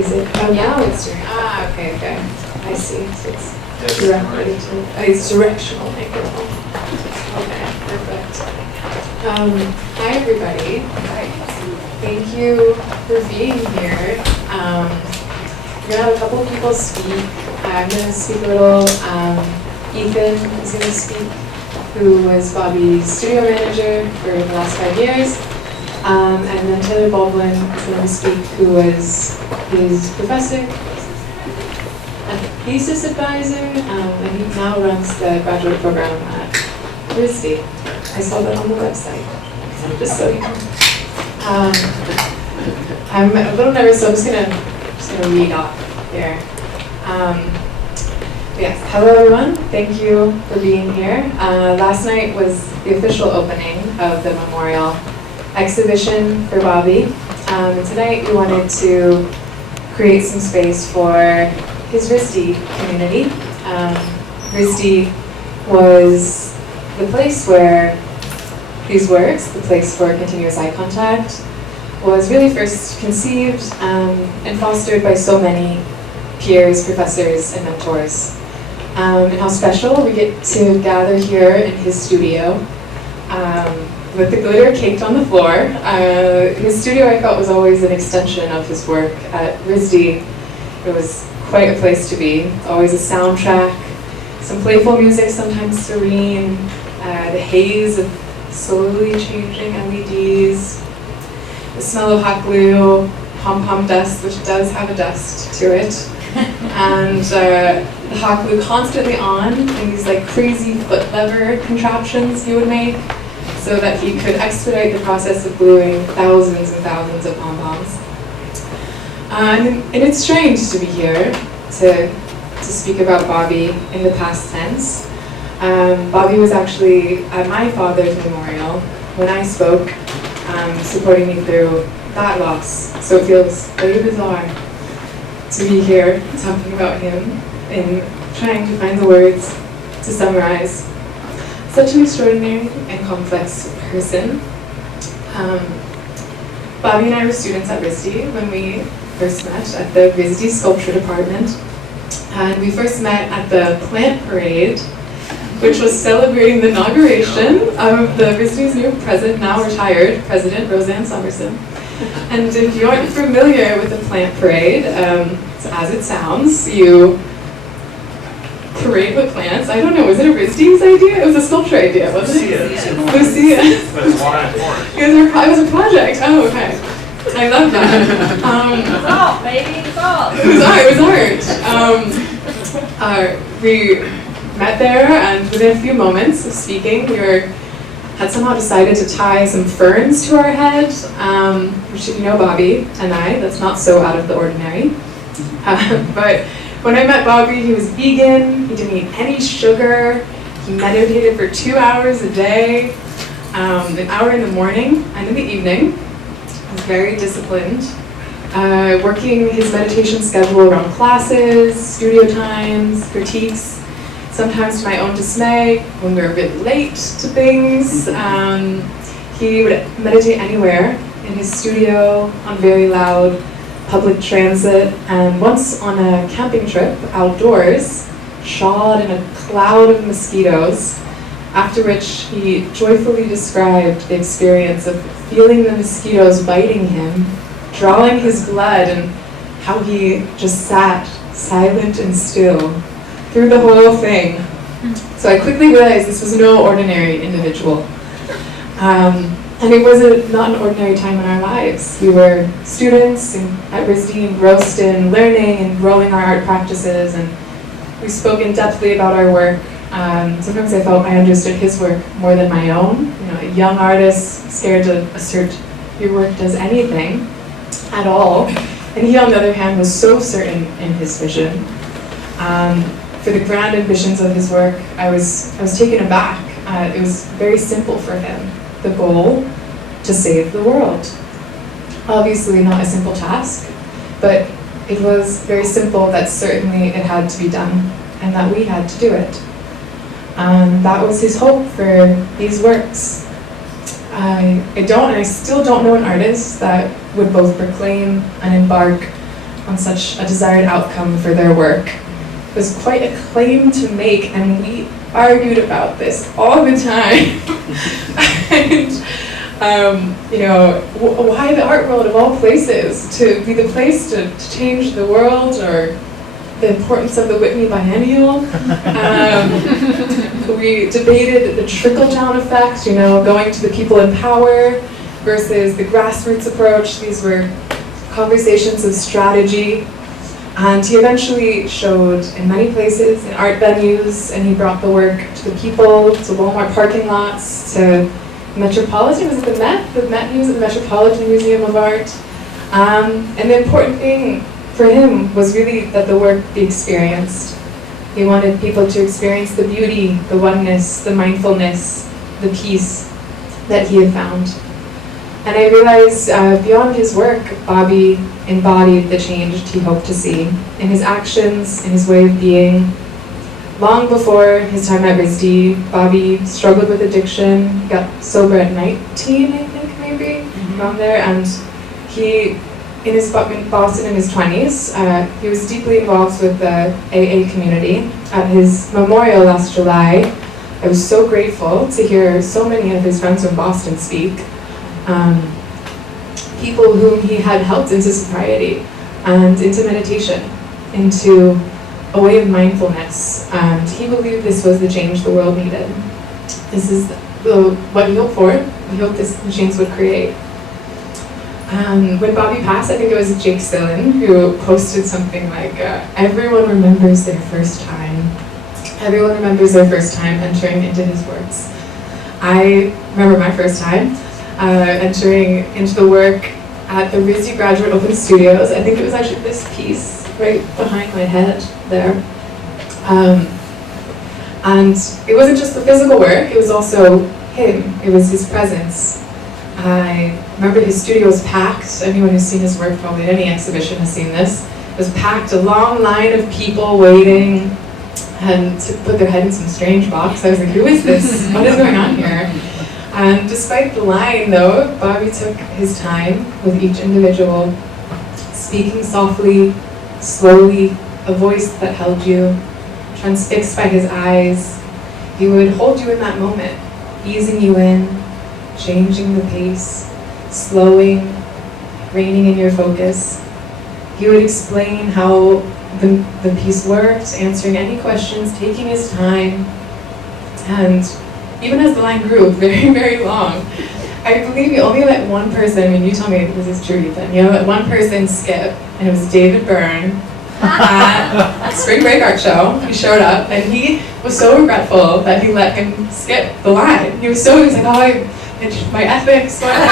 Is it? Oh, now it's doing. Okay. I see. So it's directly to. It's directional microphone. Okay, perfect. Hi, everybody. Hi. Thank you for being here. We're gonna have a couple of people speak. I'm gonna speak a little. Ethan is gonna speak, who was Bobby's studio manager for the last 5 years. And then Taylor Baldwin is going to speak, who was his professor and thesis advisor, and he now runs the graduate program at RISD. I saw that on the website, just so you know. I'm a little nervous, so I'm just gonna read off here. Yes, hello everyone. Thank you for being here. Last night was the official opening of the memorial exhibition for Bobby. And tonight we wanted to create some space for his RISD community. RISD was the place where these works, the place for continuous eye contact, was really first conceived and fostered by so many peers, professors, and mentors. And how special we get to gather here in his studio with the glitter caked on the floor. His studio, I felt, was always an extension of his work at RISD. It was quite a place to be. Always a soundtrack, some playful music, sometimes serene, the haze of slowly changing LEDs, the smell of hot glue, pom-pom dust, which does have a dust to it, and the hot glue constantly on in these like crazy foot lever contraptions he would make so that he could expedite the process of gluing thousands and thousands of pom-poms. And it's strange to be here to speak about Bobby in the past tense. Bobby was actually at my father's memorial when I spoke, supporting me through that loss. So it feels very bizarre to be here talking about him and trying to find the words to summarize such an extraordinary and complex person. Bobby and I were students at RISD when we first met at the RISD sculpture department. And we first met at the plant parade, which was celebrating the inauguration of the RISD's new president, now retired president, Roseanne Somerson. And if you aren't familiar with the plant parade, so as it sounds, you parade with plants. I don't know, was it a RISD's idea? It was a sculpture idea, wasn't it? Lucia. But it's one on four. It was a project. Oh, okay. I love that. It's art, baby, it's art. It was art. We met there, and within a few moments of speaking, had somehow decided to tie some ferns to our head, which, if you know Bobby and I, that's not so out of the ordinary. But when I met Bobby, he was vegan, he didn't eat any sugar, he meditated for 2 hours a day, an hour in the morning and in the evening. He was very disciplined, working his meditation schedule around classes, studio times, critiques, sometimes to my own dismay, when we were a bit late to things. He would meditate anywhere, in his studio, on very loud public transit, and once on a camping trip outdoors, shawled in a cloud of mosquitoes, after which he joyfully described the experience of feeling the mosquitoes biting him, drawing his blood, and how he just sat silent and still through the whole thing. So I quickly realized this was no ordinary individual. And it was not an ordinary time in our lives. We were students at RISD, engrossed in learning and growing our art practices, and we spoke in depthly about our work. Sometimes I felt I understood his work more than my own. You know, a young artist scared to assert your work does anything at all. And he, on the other hand, was so certain in his vision. For the grand ambitions of his work, I was taken aback. It was very simple for him. The goal, to save the world. Obviously not a simple task, but it was very simple that certainly it had to be done and that we had to do it. That was his hope for these works. I still don't know an artist that would both proclaim and embark on such a desired outcome for their work. It was quite a claim to make, and we argued about this all the time. And, why the art world of all places to be the place to change the world, or the importance of the Whitney Biennial. We debated the trickle-down effect, going to the people in power versus the grassroots approach. These were conversations of strategy. And he eventually showed in many places, in art venues, and he brought the work to the people, to Walmart parking lots, to Metropolitan, was it the Met? The Met Museum, the Metropolitan Museum of Art. And the important thing for him was really that the work be experienced. He wanted people to experience the beauty, the oneness, the mindfulness, the peace that he had found. And I realized beyond his work, Bobby embodied the change he hoped to see in his actions, in his way of being. Long before his time at RISD, Bobby struggled with addiction. He got sober at 19, I think, maybe, around there. And he, in Boston in his 20s, he was deeply involved with the AA community. At his memorial last July, I was so grateful to hear so many of his friends from Boston speak. People whom he had helped into sobriety and into meditation, into a way of mindfulness. And he believed this was the change the world needed. This is what he hoped for. He hoped this machines would create. When Bobby passed, I think it was Jake Sillin who posted something like, everyone remembers their first time. Everyone remembers their first time entering into his works. I remember my first time entering into the work at the RISD Graduate Open Studios. I think it was actually this piece right behind my head there. And it wasn't just the physical work, it was also him. It was his presence. I remember his studio was packed. Anyone who's seen his work, probably at any exhibition has seen this. It was packed, a long line of people waiting and to put their head in some strange box. I was like, who is this? What is going on here? And despite the line, though, Bobby took his time with each individual, speaking softly, slowly, a voice that held you, transfixed by his eyes. He would hold you in that moment, easing you in, changing the pace, slowing, reining in your focus. He would explain how the piece worked, answering any questions, taking his time, and even as the line grew very, very long, I believe you only let one person, you tell me this is true, Ethan, let one person skip, and it was David Byrne at Spring Break Art Show. He showed up, and he was so regretful that he let him skip the line. He was like, my ethics, what have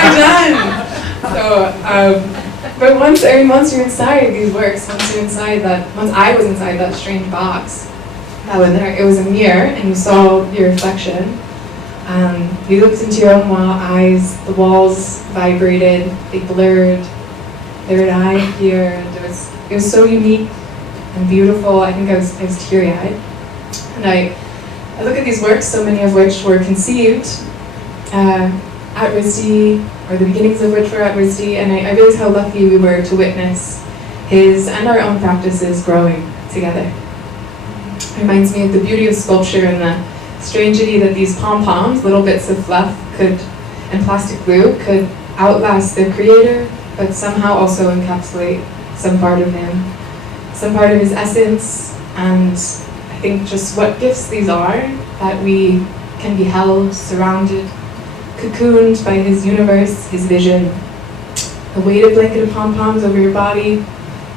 I done? So, but once you're inside these works, once I was inside that strange box, it was a mirror, and you saw your reflection. You looked into your own eyes, the walls vibrated, they blurred. Third eye here, and it was so unique and beautiful. I think I was teary-eyed. And I look at these works, so many of which were conceived at RISD, or the beginnings of which were at RISD, and I realized how lucky we were to witness his and our own practices growing together. It reminds me of the beauty of sculpture and the strangity that these pom-poms, little bits of fluff and plastic glue, could outlast their creator, but somehow also encapsulate some part of him, some part of his essence. And I think just what gifts these are, that we can be held, surrounded, cocooned by his universe, his vision. A weighted blanket of pom-poms over your body,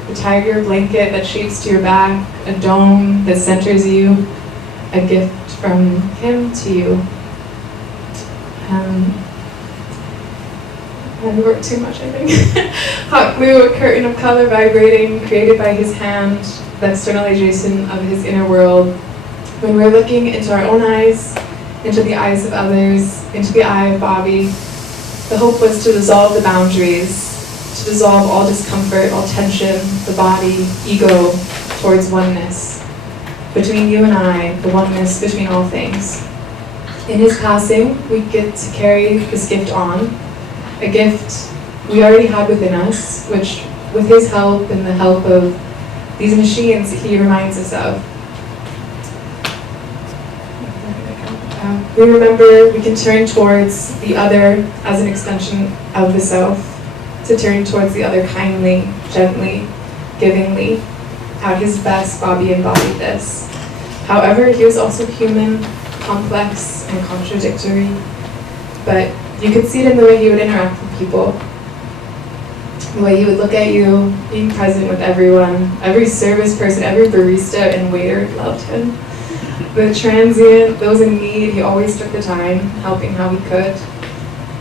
the tiger blanket that shapes to your back, a dome that centers you, a gift from him to you. And we work too much, I think. Hot glue, a curtain of color vibrating, created by his hand, the externalization of his inner world. When we're looking into our own eyes, into the eyes of others, into the eye of Bobby, the hope was to dissolve the boundaries, to dissolve all discomfort, all tension, the body, ego, towards oneness. Between you and I, the oneness between all things. In his passing, we get to carry this gift on, a gift we already had within us, which with his help and the help of these machines, he reminds us of. We remember we can turn towards the other as an extension of the self, to turn towards the other kindly, gently, givingly. At his best, Bobby embodied this. However, he was also human, complex, and contradictory. But you could see it in the way he would interact with people. The way he would look at you, being present with everyone. Every service person, every barista and waiter loved him. The transient, those in need, he always took the time, helping how he could.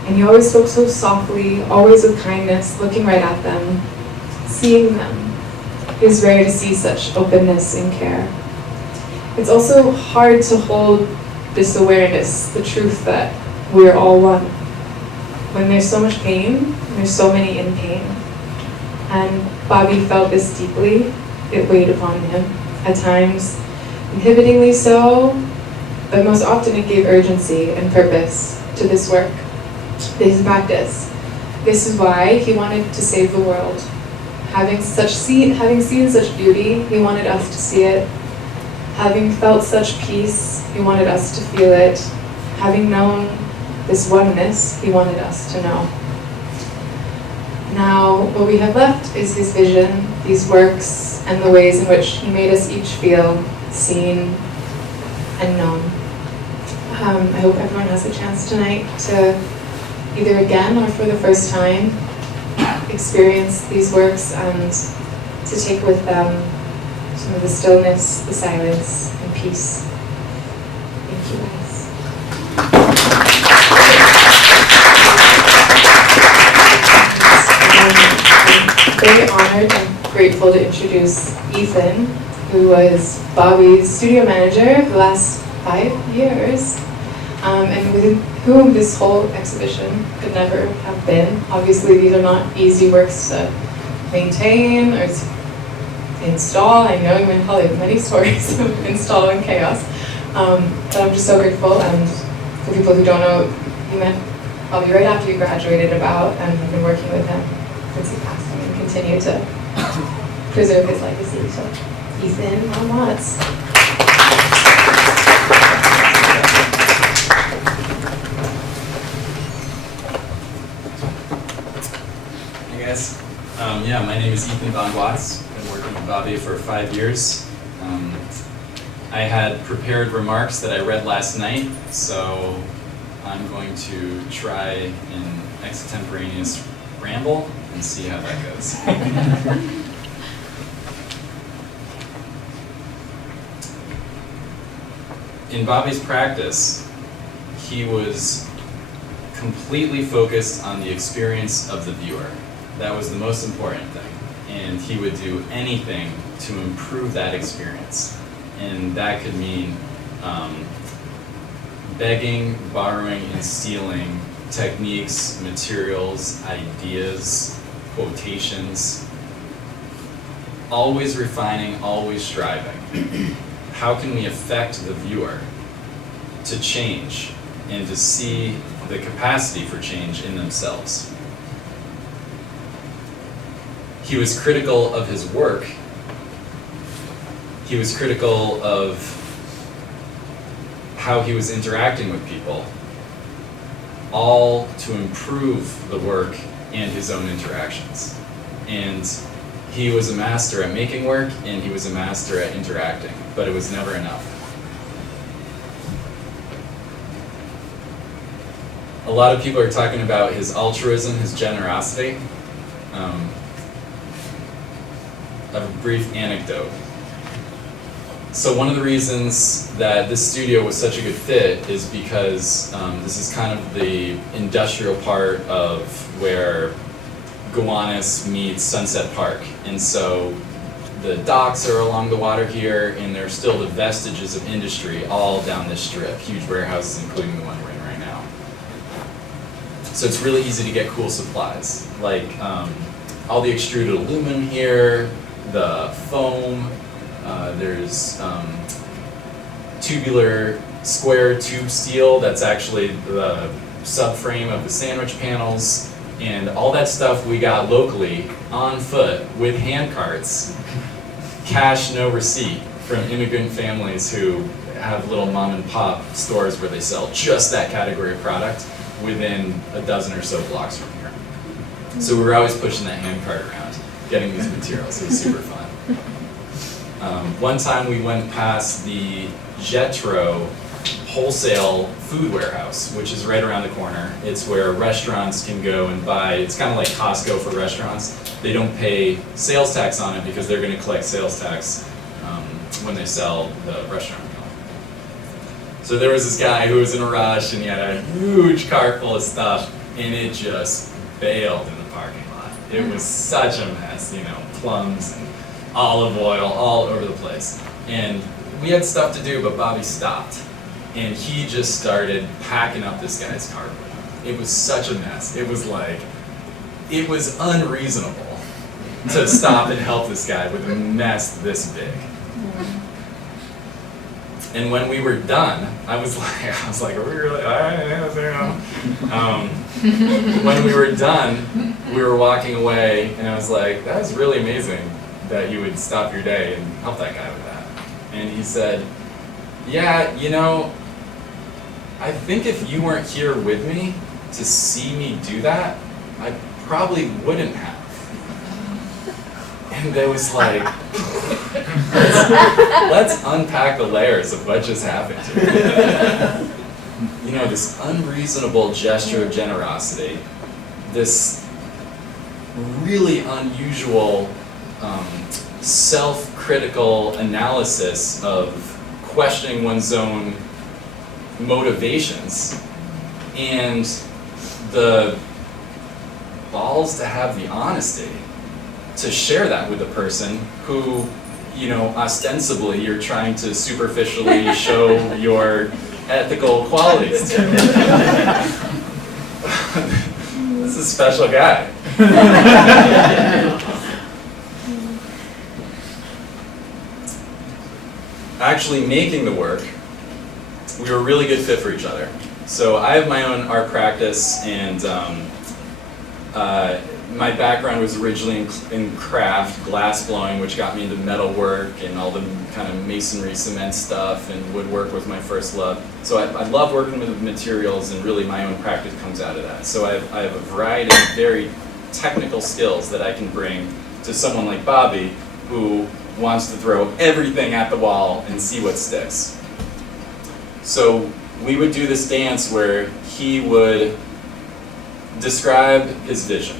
And he always spoke so softly, always with kindness, looking right at them, seeing them. It is rare to see such openness and care. It's also hard to hold this awareness, the truth that we're all one. When there's so much pain, there's so many in pain. And Bobby felt this deeply. It weighed upon him, at times inhibitingly so, but most often it gave urgency and purpose to this work, this practice. This is why he wanted to save the world. Having seen such beauty, he wanted us to see it. Having felt such peace, he wanted us to feel it. Having known this oneness, he wanted us to know. Now, what we have left is his vision, these works, and the ways in which he made us each feel seen and known. I hope everyone has a chance tonight to either again or for the first time experience these works and to take with them some of the stillness, the silence, and peace. Thank you guys. I'm very honored and grateful to introduce Ethan, who was Bobby's studio manager for the last 5 years, and with whom this whole exhibition could never have been. Obviously, these are not easy works to maintain or to install. I know I'm going to tell you many stories of installing chaos, but I'm just so grateful. And for people who don't know, he met Bobby right after he graduated and have been working with him since he passed and continue to preserve his legacy. So, Ethan, on Watts. Hey guys. My name is Ethan Von Watts. I've been working with Bobby for 5 years. I had prepared remarks that I read last night, so I'm going to try an extemporaneous ramble and see how that goes. In Bobby's practice, he was completely focused on the experience of the viewer. That was the most important thing. And he would do anything to improve that experience. And that could mean begging, borrowing, and stealing techniques, materials, ideas, quotations. Always refining, always striving. How can we affect the viewer to change and to see the capacity for change in themselves? He was critical of his work. He was critical of how he was interacting with people, all to improve the work and his own interactions. And he was a master at making work, and he was a master at interacting, but it was never enough. A lot of people are talking about his altruism, his generosity. I have a brief anecdote. So one of the reasons that this studio was such a good fit is because this is kind of the industrial part of where Gowanus meets Sunset Park. And so the docks are along the water here, and there's still the vestiges of industry all down this strip, huge warehouses, including the one we're in right now. So it's really easy to get cool supplies, like all the extruded aluminum here, the foam, there's tubular square tube steel that's actually the subframe of the sandwich panels. And all that stuff we got locally, on foot, with hand carts, cash, no receipt, from immigrant families who have little mom and pop stores where they sell just that category of product within a dozen or so blocks from here. So we were always pushing that hand cart around, getting these materials. It was super fun. One time we went past the Jetro wholesale food warehouse, which is right around the corner. It's where restaurants can go and buy, it's kind of like Costco for restaurants. They don't pay sales tax on it because they're going to collect sales tax when they sell the restaurant meal. So there was this guy who was in a rush and he had a huge cart full of stuff and it just bailed in the parking lot. It was such a mess, you know, plums and olive oil all over the place. And we had stuff to do, but Bobby stopped. And he just started packing up this guy's cart. It was such a mess. It was like, it was unreasonable to stop and help this guy with a mess this big. And when we were done, I was like, are we really, all right, yeah, there you go. When we were done, we were walking away, and I was like, that was really amazing that you would stop your day and help that guy with that. And he said, yeah, you know, I think if you weren't here with me to see me do that, I probably wouldn't have. And it was like, let's unpack the layers of what just happened here. You know, this unreasonable gesture of generosity, this really unusual self-critical analysis of questioning one's own motivations, and the balls to have the honesty to share that with a person who, you know, ostensibly you're trying to superficially show your ethical qualities to. This is a special guy. Actually making the work, we were a really good fit for each other. So I have my own art practice, and my background was originally in craft, glass blowing, which got me into metalwork and all the kind of masonry, cement stuff, and woodwork was my first love. So I love working with materials, and really my own practice comes out of that. So I have a variety of very technical skills that I can bring to someone like Bobby, who wants to throw everything at the wall and see what sticks. So we would do this dance where he would describe his vision,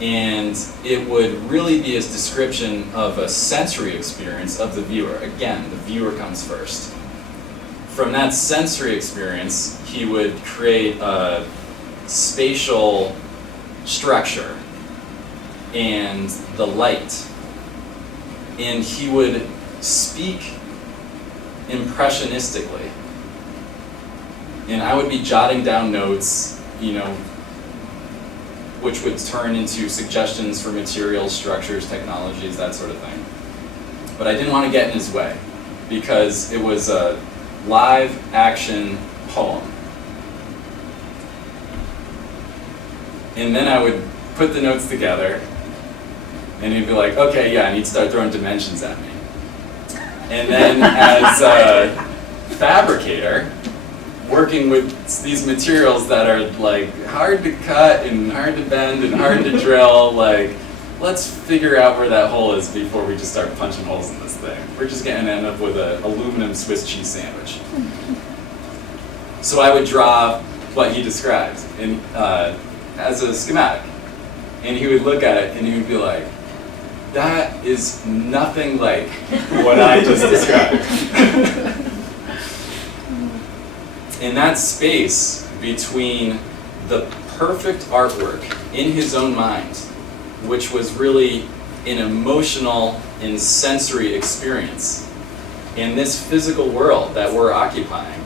and it would really be his description of a sensory experience of the viewer. Again, the viewer comes first. From that sensory experience, he would create a spatial structure and the light, and he would speak impressionistically. And I would be jotting down notes, you know, which would turn into suggestions for materials, structures, technologies, that sort of thing. But I didn't want to get in his way because it was a live action poem. And then I would put the notes together and he'd be like, okay, yeah, I need to start throwing dimensions at me. And then as a fabricator, working with these materials that are like hard to cut and hard to bend and hard to drill, like, let's figure out where that hole is before we just start punching holes in this thing. We're just gonna end up with an aluminum Swiss cheese sandwich. So I would draw what he described in, as a schematic. And he would look at it and he would be like, that is nothing like what I just described. In that space between the perfect artwork in his own mind, which was really an emotional and sensory experience, and this physical world that we're occupying,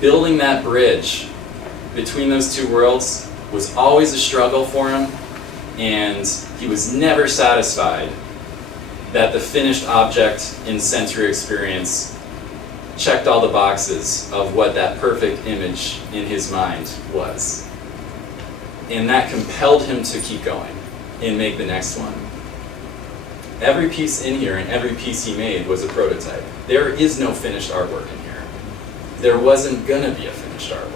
building that bridge between those two worlds was always a struggle for him, and he was never satisfied that the finished object in sensory experience checked all the boxes of what that perfect image in his mind was. And that compelled him to keep going and make the next one. Every piece in here and every piece he made was a prototype. There is no finished artwork in here. There wasn't gonna be a finished artwork.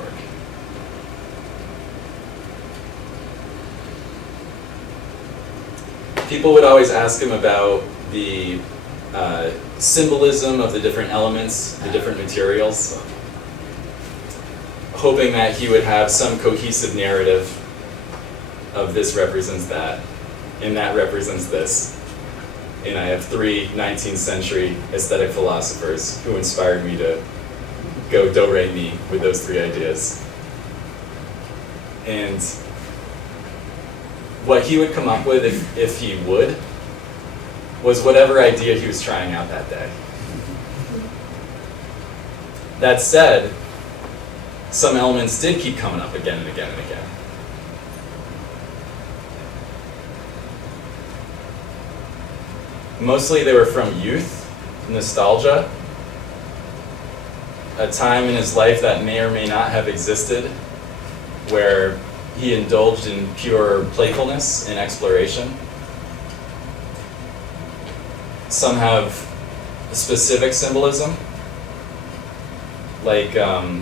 People would always ask him about the symbolism of the different elements, the different materials, hoping that he would have some cohesive narrative of this represents that, and that represents this. And I have 3 19th century aesthetic philosophers who inspired me to go do-re-mi with those 3 ideas. And what he would come up with, if he would, was whatever idea he was trying out that day. That said, some elements did keep coming up again and again and again. Mostly they were from youth, nostalgia, a time in his life that may or may not have existed, where he indulged in pure playfulness and exploration. Some have a specific symbolism, like the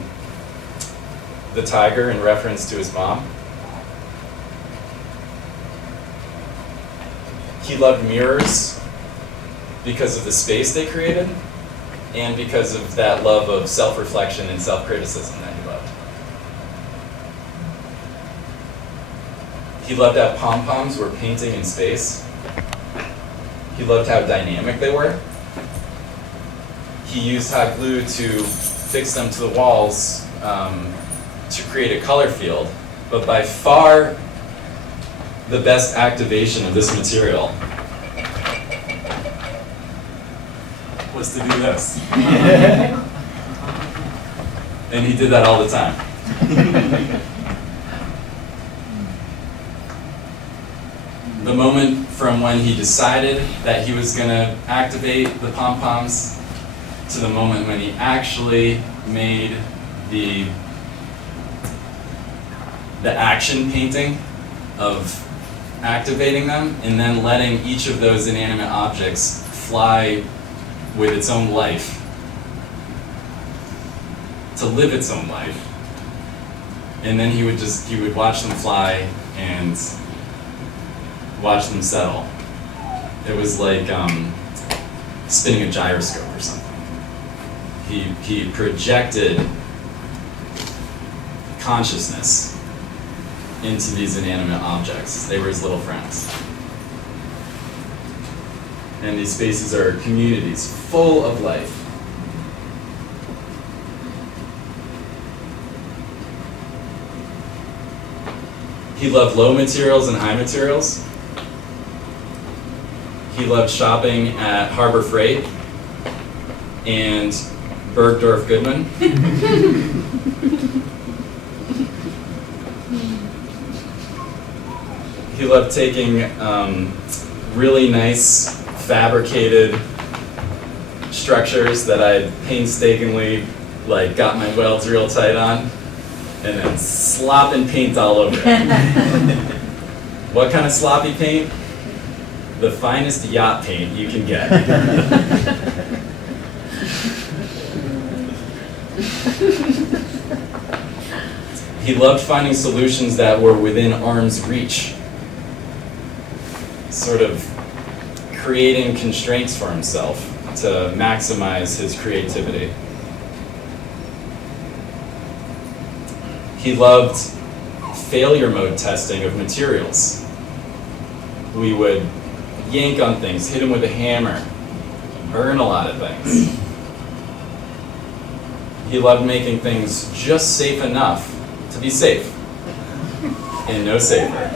tiger in reference to his mom. He loved mirrors because of the space they created, and because of that love of self-reflection and self-criticism that he loved. He loved how pom-poms were painting in space. He loved how dynamic they were. He used hot glue to fix them to the walls to create a color field, but by far the best activation of this material was to do this. And he did that all the time. The moment from when he decided that he was going to activate the pom-poms to the moment when he actually made the action painting of activating them and then letting each of those inanimate objects fly with its own life, to live its own life. And then he would watch them fly and watch them settle. It was like spinning a gyroscope or something. He projected consciousness into these inanimate objects. They were his little friends. And these spaces are communities full of life. He loved low materials and high materials. He loved shopping at Harbor Freight and Bergdorf Goodman. He loved taking really nice fabricated structures that I painstakingly got my welds real tight on, and then slopping paint all over it. What kind of sloppy paint? The finest yacht paint you can get. He loved finding solutions that were within arm's reach, sort of creating constraints for himself to maximize his creativity. He loved failure mode testing of materials. We would yank on things, hit them with a hammer, burn a lot of things. He loved making things just safe enough to be safe, and no safer.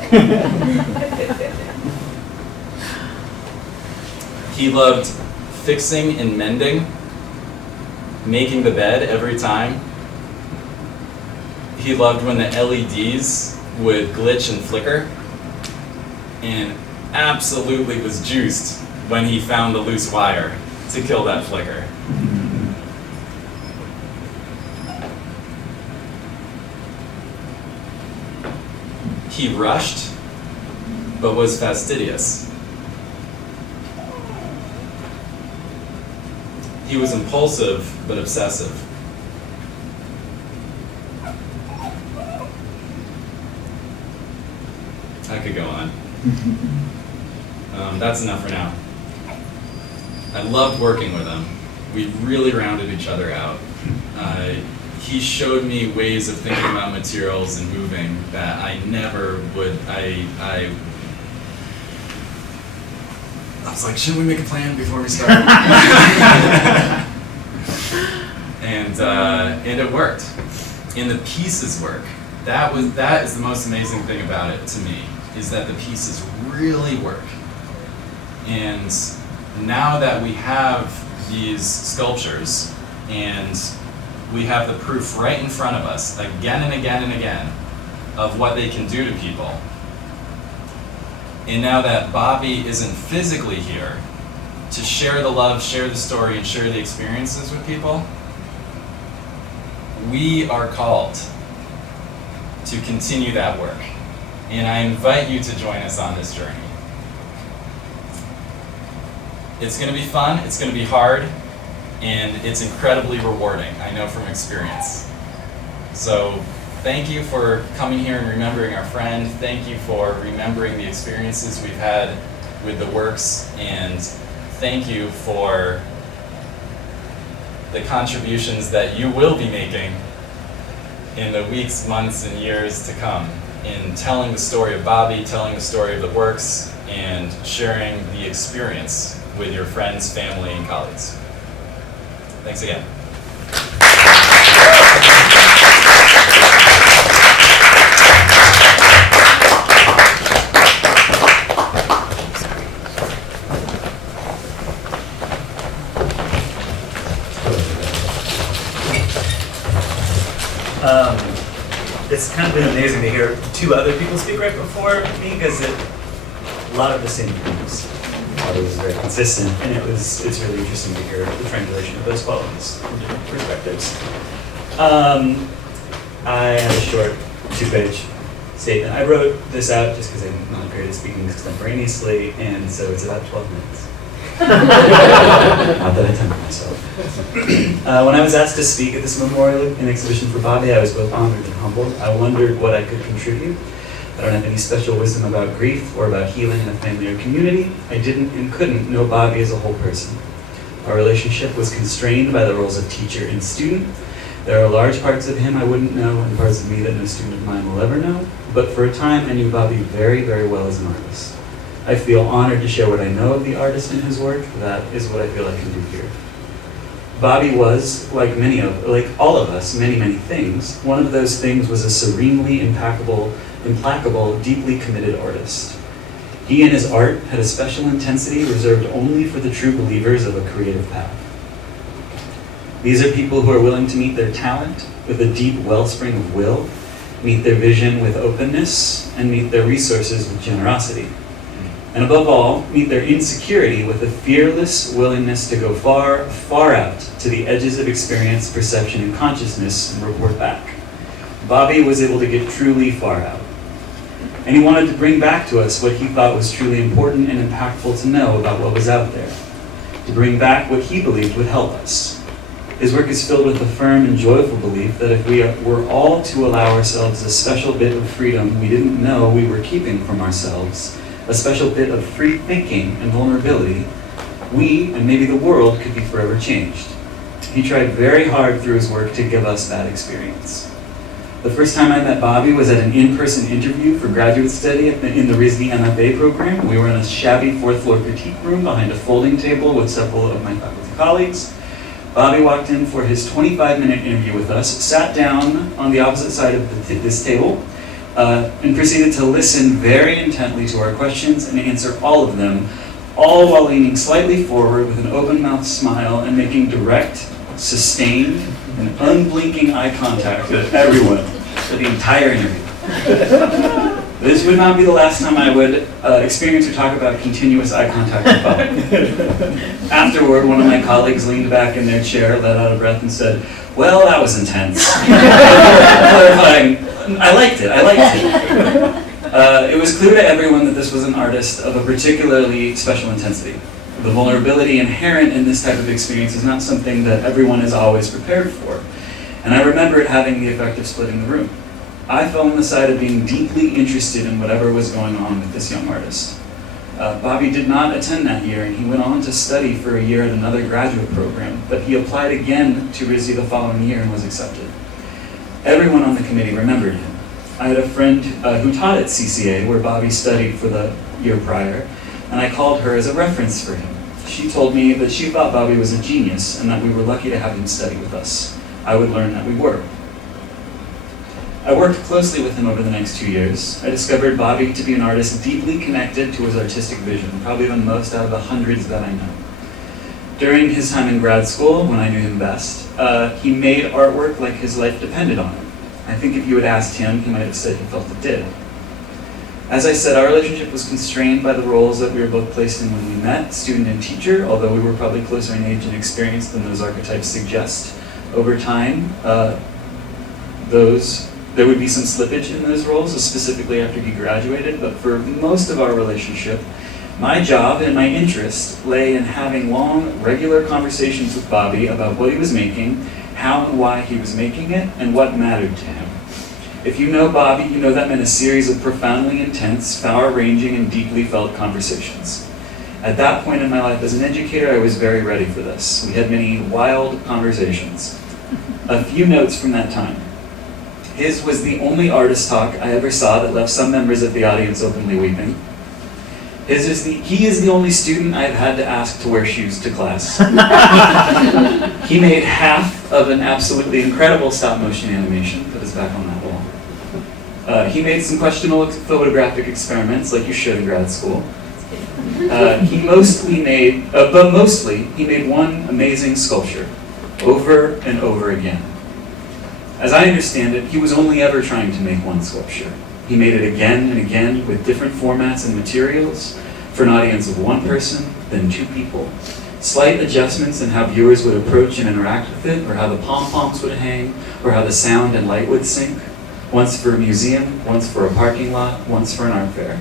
He loved fixing and mending, making the bed every time. He loved when the LEDs would glitch and flicker, and absolutely was juiced when he found the loose wire to kill that flicker. He rushed, but was fastidious. He was impulsive, but obsessive. I could go on. That's enough for now. I loved working with him. We really rounded each other out. He showed me ways of thinking about materials and moving that I never would. I was like, shouldn't we make a plan before we start? and it worked. And the pieces work. That is the most amazing thing about it to me, is that the pieces really work. And now that we have these sculptures and we have the proof right in front of us again and again and again of what they can do to people, and now that Bobby isn't physically here to share the love, share the story, and share the experiences with people, we are called to continue that work. And I invite you to join us on this journey. It's going to be fun, it's going to be hard, and it's incredibly rewarding, I know from experience. So thank you for coming here and remembering our friend. Thank you for remembering the experiences we've had with the works, and thank you for the contributions that you will be making in the weeks, months, and years to come in telling the story of Bobby, telling the story of the works, and sharing the experience with your friends, family, and colleagues. Thanks again. It's kind of been amazing to hear two other people speak right before me, because a lot of the same themes. It was very consistent, and it's really interesting to hear the triangulation of those qualities from different perspectives. I have a short 2-page statement. I wrote this out just because I'm not great at speaking extemporaneously, and so it's about 12 minutes. Not that I temper myself. When I was asked to speak at this memorial and exhibition for Bobby, I was both honored and humbled. I wondered what I could contribute. I don't have any special wisdom about grief or about healing in a family or community. I didn't and couldn't know Bobby as a whole person. Our relationship was constrained by the roles of teacher and student. There are large parts of him I wouldn't know, and parts of me that no student of mine will ever know. But for a time, I knew Bobby very, very well as an artist. I feel honored to share what I know of the artist and his work. That is what I feel I can do here. Bobby was, like all of us, many, many things. One of those things was a serenely implacable, deeply committed artist. He and his art had a special intensity reserved only for the true believers of a creative path. These are people who are willing to meet their talent with a deep wellspring of will, meet their vision with openness, and meet their resources with generosity. And above all, meet their insecurity with a fearless willingness to go far, far out to the edges of experience, perception, and consciousness and report back. Bobby was able to get truly far out. And he wanted to bring back to us what he thought was truly important and impactful to know about what was out there. To bring back what he believed would help us. His work is filled with a firm and joyful belief that if we were all to allow ourselves a special bit of freedom we didn't know we were keeping from ourselves, a special bit of free thinking and vulnerability, we, and maybe the world, could be forever changed. He tried very hard through his work to give us that experience. The first time I met Bobby was at an in-person interview for graduate study in the RISD MFA program. We were in a shabby 4th-floor critique room behind a folding table with several of my faculty colleagues. Bobby walked in for his 25-minute interview with us, sat down on the opposite side of this table, and proceeded to listen very intently to our questions and answer all of them, all while leaning slightly forward with an open-mouthed smile and making direct, sustained, and unblinking eye contact with everyone for the entire interview. This would not be the last time I would experience or talk about continuous eye contact with Bob. Afterward, one of my colleagues leaned back in their chair, let out a breath, and said, "Well, that was intense." Clarifying, I liked it. It was clear to everyone that this was an artist of a particularly special intensity. The vulnerability inherent in this type of experience is not something that everyone is always prepared for. And I remember it having the effect of splitting the room. I fell on the side of being deeply interested in whatever was going on with this young artist. Bobby did not attend that year, and he went on to study for a year at another graduate program, but he applied again to RISD the following year and was accepted. Everyone on the committee remembered him. I had a friend who taught at CCA, where Bobby studied for the year prior, and I called her as a reference for him. She told me that she thought Bobby was a genius and that we were lucky to have him study with us. I would learn that we were. I worked closely with him over the next 2 years. I discovered Bobby to be an artist deeply connected to his artistic vision, probably the most out of the hundreds that I know. During his time in grad school, when I knew him best, he made artwork like his life depended on it. I think if you had asked him, he might have said he felt it did. As I said, our relationship was constrained by the roles that we were both placed in when we met, student and teacher, although we were probably closer in age and experience than those archetypes suggest. Over time, there would be some slippage in those roles, specifically after he graduated, but for most of our relationship, my job and my interest lay in having long, regular conversations with Bobby about what he was making, how and why he was making it, and what mattered to him. If you know Bobby, you know that meant a series of profoundly intense, far-ranging, and deeply felt conversations. At that point in my life as an educator, I was very ready for this. We had many wild conversations. A few notes from that time. His was the only artist talk I ever saw that left some members of the audience openly weeping. He is the only student I've had to ask to wear shoes to class. He made half of an absolutely incredible stop-motion animation that is back on that wall. He made some questionable photographic experiments, like you should in grad school. Mostly, he made one amazing sculpture, over and over again. As I understand it, he was only ever trying to make one sculpture. He made it again and again with different formats and materials for an audience of one person, then two people. Slight adjustments in how viewers would approach and interact with it, or how the pom-poms would hang, or how the sound and light would sync. Once for a museum, once for a parking lot, once for an art fair.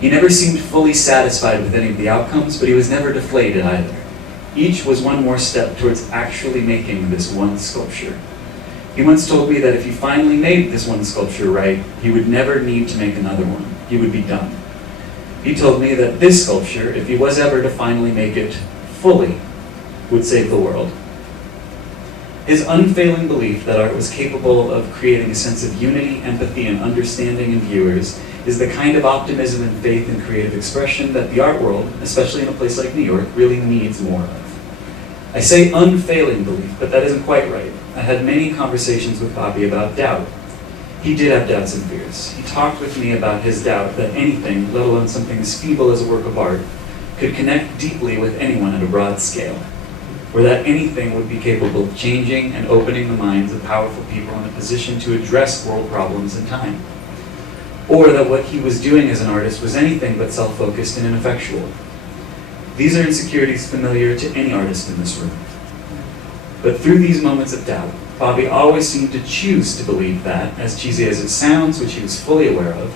He never seemed fully satisfied with any of the outcomes, but he was never deflated either. Each was one more step towards actually making this one sculpture. He once told me that if he finally made this one sculpture right, he would never need to make another one. He would be done. He told me that this sculpture, if he was ever to finally make it fully, would save the world. His unfailing belief that art was capable of creating a sense of unity, empathy, and understanding in viewers is the kind of optimism and faith in creative expression that the art world, especially in a place like New York, really needs more of. I say unfailing belief, but that isn't quite right. I had many conversations with Bobby about doubt. He did have doubts and fears. He talked with me about his doubt that anything, let alone something as feeble as a work of art, could connect deeply with anyone at a broad scale, or that anything would be capable of changing and opening the minds of powerful people in a position to address world problems in time, or that what he was doing as an artist was anything but self-focused and ineffectual. These are insecurities familiar to any artist in this room. But through these moments of doubt, Bobby always seemed to choose to believe that, as cheesy as it sounds, which he was fully aware of,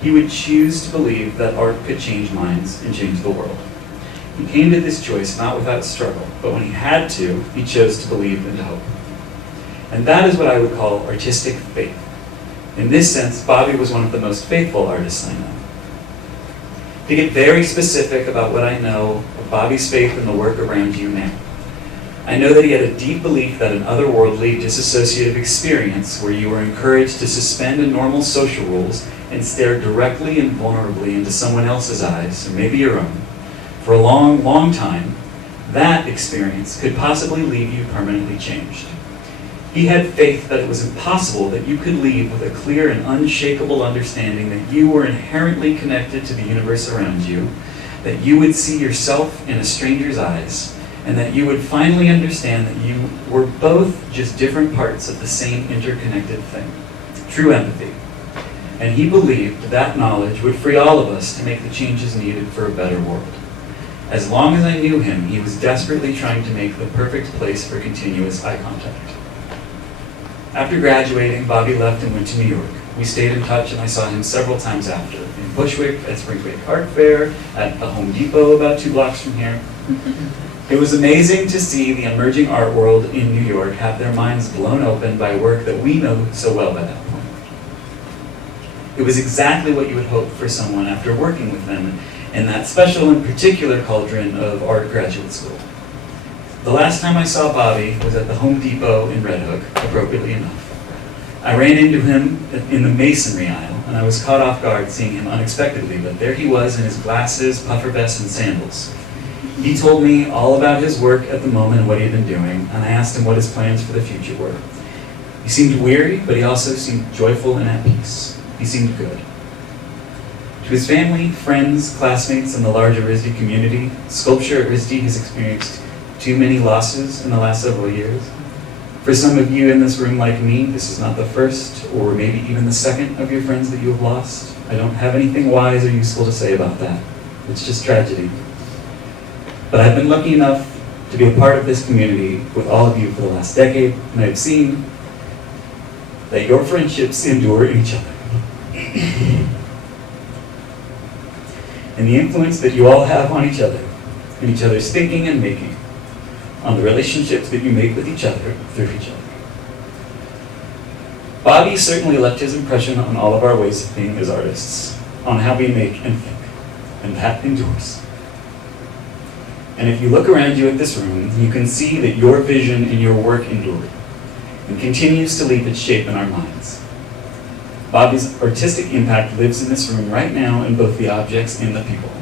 he would choose to believe that art could change minds and change the world. He came to this choice not without struggle, but when he had to, he chose to believe and to hope. And that is what I would call artistic faith. In this sense, Bobby was one of the most faithful artists I know. To get very specific about what I know of Bobby's faith in the work around you now, I know that he had a deep belief that an otherworldly, disassociative experience where you were encouraged to suspend normal social rules and stare directly and vulnerably into someone else's eyes, or maybe your own, for a long, long time, that experience could possibly leave you permanently changed. He had faith that it was impossible that you could leave with a clear and unshakable understanding that you were inherently connected to the universe around you, that you would see yourself in a stranger's eyes, and that you would finally understand that you were both just different parts of the same interconnected thing. True empathy. And he believed that knowledge would free all of us to make the changes needed for a better world. As long as I knew him, he was desperately trying to make the perfect place for continuous eye contact. After graduating, Bobby left and went to New York. We stayed in touch, and I saw him several times after, in Bushwick, at Spring Break Art Fair, at the Home Depot about 2 blocks from here. It was amazing to see the emerging art world in New York have their minds blown open by work that we know so well by that point. It was exactly what you would hope for someone after working with them in that special and particular cauldron of art graduate school. The last time I saw Bobby was at the Home Depot in Red Hook, appropriately enough. I ran into him in the masonry aisle, and I was caught off guard seeing him unexpectedly, but there he was in his glasses, puffer vest, and sandals. He told me all about his work at the moment and what he had been doing, and I asked him what his plans for the future were. He seemed weary, but he also seemed joyful and at peace. He seemed good. To his family, friends, classmates, and the larger RISD community, sculpture at RISD has experienced too many losses in the last several years. For some of you in this room like me, this is not the first, or maybe even the second of your friends that you have lost. I don't have anything wise or useful to say about that. It's just tragedy. But I've been lucky enough to be a part of this community with all of you for the last decade, and I've seen that your friendships endure in each other. And the influence that you all have on each other, and each other's thinking and making, on the relationships that you make with each other through each other. Bobby certainly left his impression on all of our ways of being as artists, on how we make and think, and that endures. And if you look around you at this room, you can see that your vision and your work endured, and continues to leave its shape in our minds. Bobby's artistic impact lives in this room right now in both the objects and the people.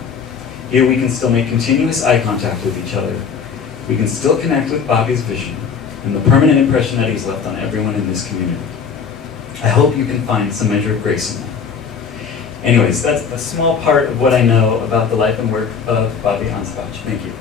Here we can still make continuous eye contact with each other. We can still connect with Bobby's vision and the permanent impression that he's left on everyone in this community. I hope you can find some measure of grace in that. Anyways, that's a small part of what I know about the life and work of Bobby Ansbach. Thank you.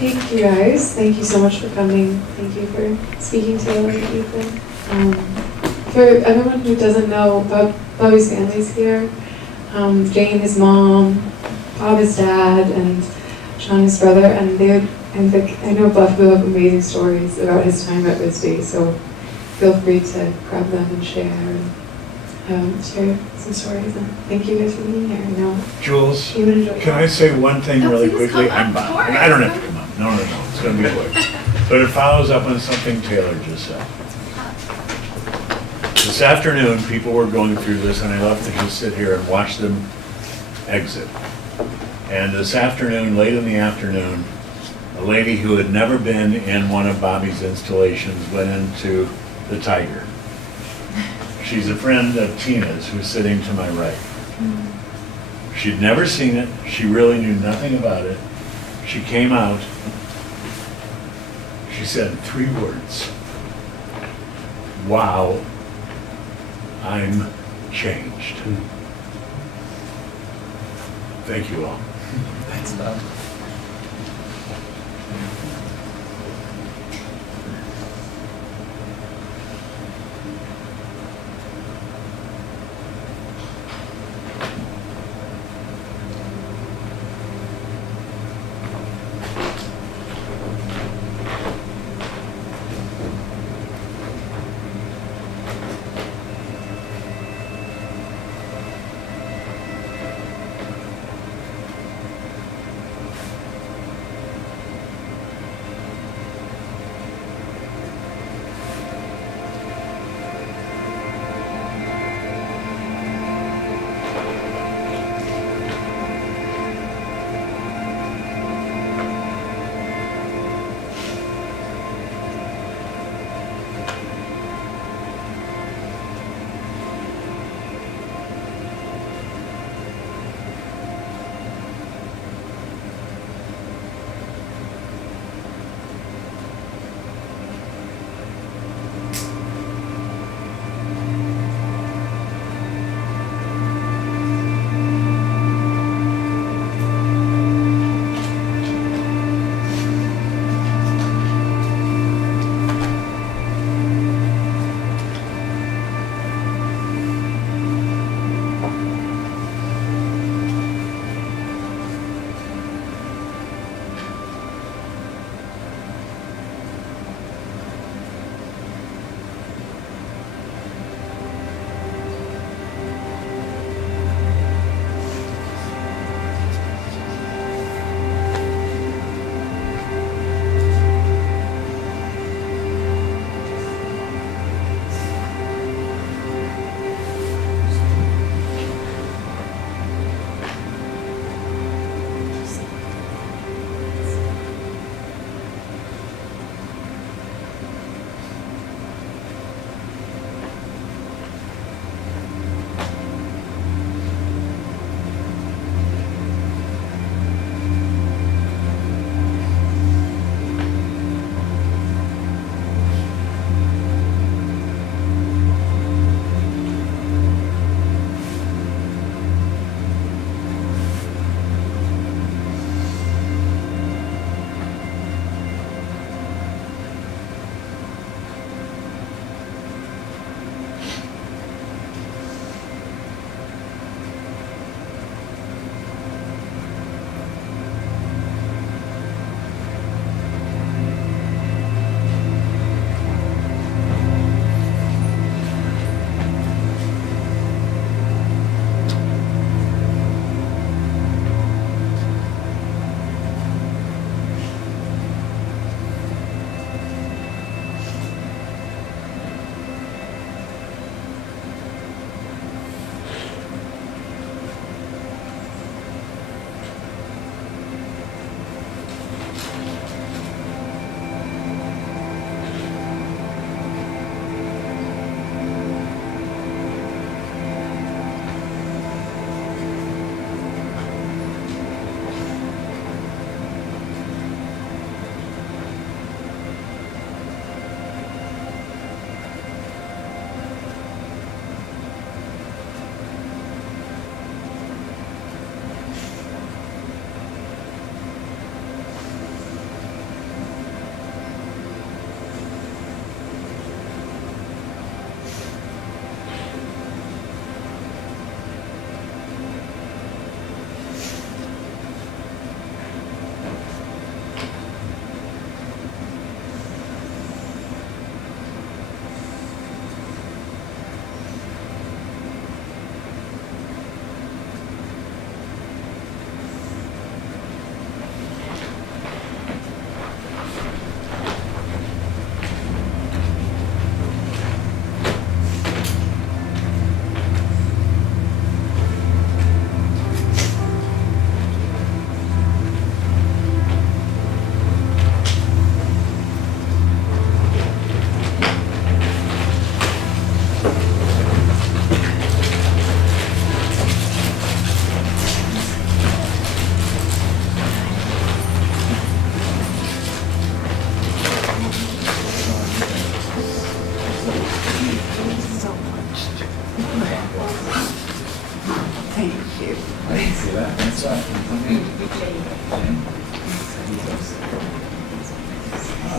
Thank you guys. Thank you so much for coming. Thank you for speaking to Ethan. For everyone who doesn't know, Bobby's family's here. Jane, his mom, Bob, his dad, and Sean, his brother, and I know Buff will have amazing stories about his time at RISD, so feel free to grab them and share some stories. And thank you guys for being here. I know Jules, you would enjoy can I say one thing Oh, really please quickly? come I'm up, of course. I don't have to come up. No, it's going to be quick. But it follows up on something Taylor just said. This afternoon, people were going through this, and I love to just sit here and watch them exit. And this afternoon, late in the afternoon, a lady who had never been in one of Bobby's installations went into the Tiger. She's a friend of Tina's who's sitting to my right. She'd never seen it. She really knew nothing about it. She came out. She said 3 words. Wow, I'm changed. Thank you all. Thanks, Bob.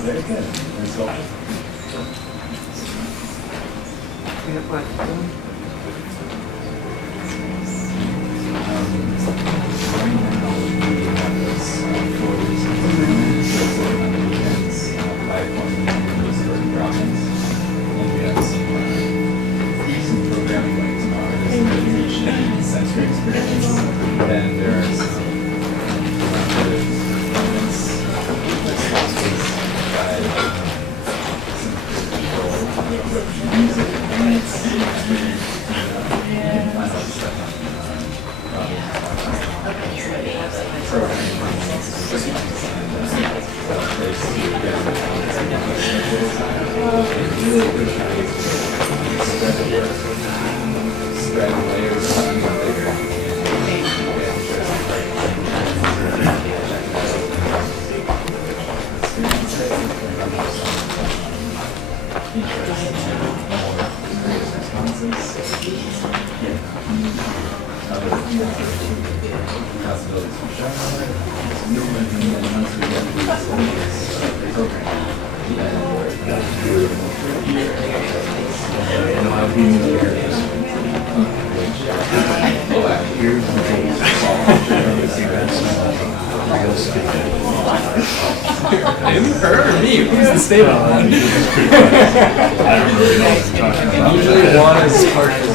very good. That's all. Then there are some elements, responses by some music elements, and final stuff spread layers Her or me? Who's the statement? I don't really know what you're talking about. Usually one is partial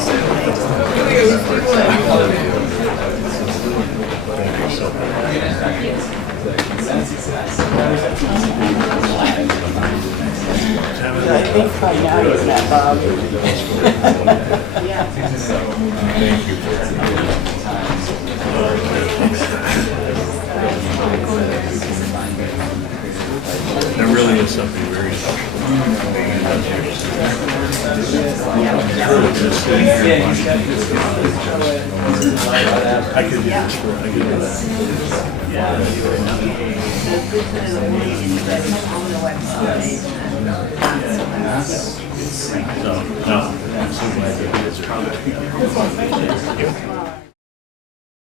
I think by now he's not Bob. Thank you. There really is something very special. Just sitting here watching these guys. I could do this for, I could do that. So, no, I'm so glad that he is.